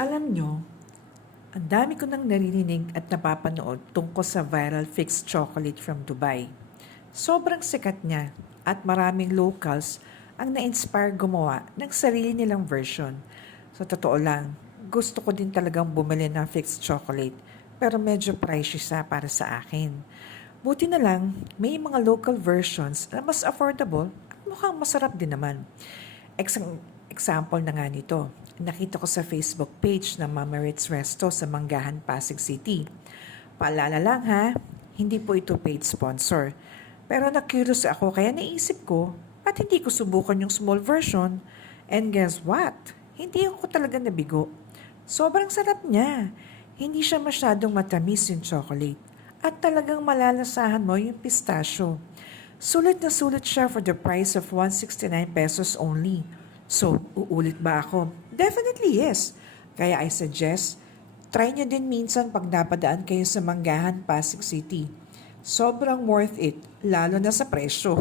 Alam nyo, ang dami ko nang naririnig at napapanood tungkol sa viral fixed chocolate from Dubai. Sobrang sikat niya at maraming locals ang na-inspire gumawa ng sarili nilang version. Sa totoo lang, gusto ko din talagang bumili ng fixed chocolate pero medyo pricey siya para sa akin. Buti na lang, may mga local versions na mas affordable at mukhang masarap din naman. Example na nga nito, nakita ko sa Facebook page ng Mama Ritz Resto sa Manggahan, Pasig City. Paalala lang ha, hindi po ito paid sponsor. Pero na-curious ako kaya naisip ko, at hindi ko subukan yung small version. And guess what? Hindi ako talaga nabigo. Sobrang sarap niya. Hindi siya masyadong matamis yung chocolate. At talagang malalasahan mo yung pistachio. Sulit na sulit siya for the price of 169 pesos only. So, uulit ba ako? Definitely yes. Kaya I suggest, try nyo din minsan pag napadaan kayo sa Manggahan, Pasig City. Sobrang worth it, lalo na sa presyo.